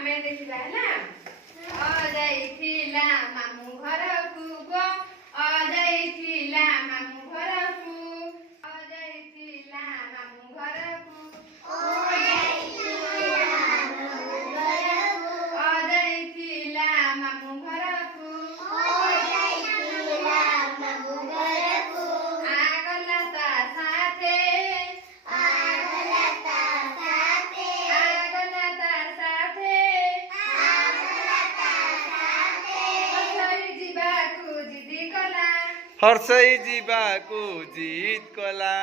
आमे देखिला है जाइथिला मामू घर को गो जाइथिला मामू घर को जाइथिला मामू घर को जाइथिला मामू घर को आगला ता साथे हर्षई जीवाको जिद कला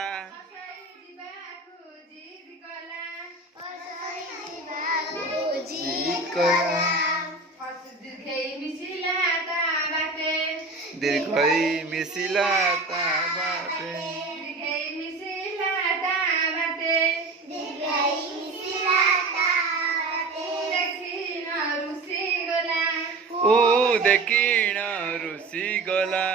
दीर्घई मिसिला ता बाटे ओ दक्षिण रुसी गला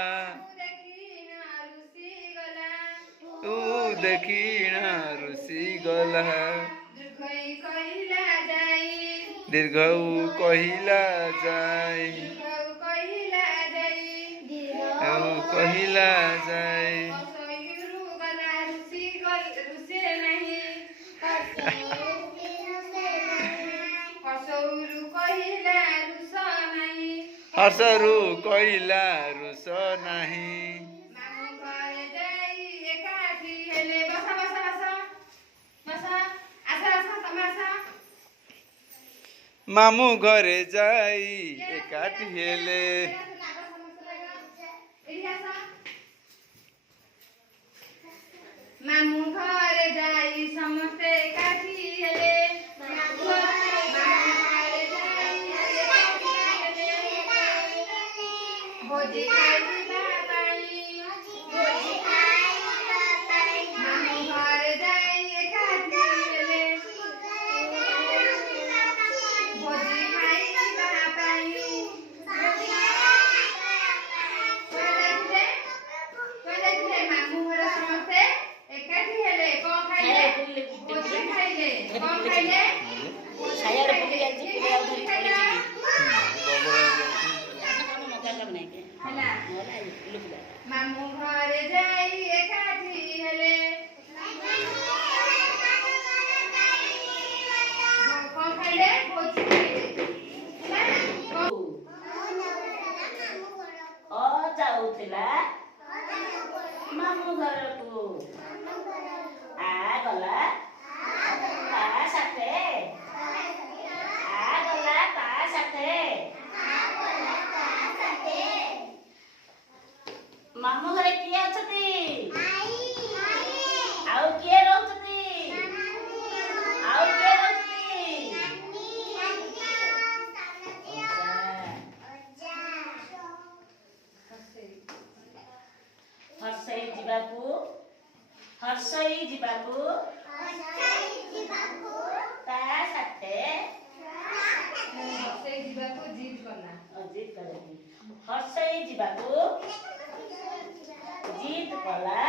दक्षिण रुसी गला दीर्घ कहिला जाय कहिला जाय हर्षरू कहिला रुस नाही मामू घरे जाई एकाठी हेले मामू घरे जाई समस्ते एकाठी हेले भोजी खाइबा पाई मामू घरे जाई एकाठी हेले भोजी खाइबा पाई कोइले मामू घर समस्ते एकाठी हेले कोन खाइले भोजी खाइले कोन खाइले सायारे पके जाई पुरा धरि पड़े हला मामू घरे जाई एकाठी हेले कोन खाइले भोजी खाइले जाऊला मामू घर को आ गला ता साथे आ गला ता साथे मामू घरे किए अछती आउ किए रहउछती आउ किए रहउछती हर्षई जीवाकू ता साथे हर्षई जीवाकू जीत कला जीत करे हर्षई जीवाकू जीत कला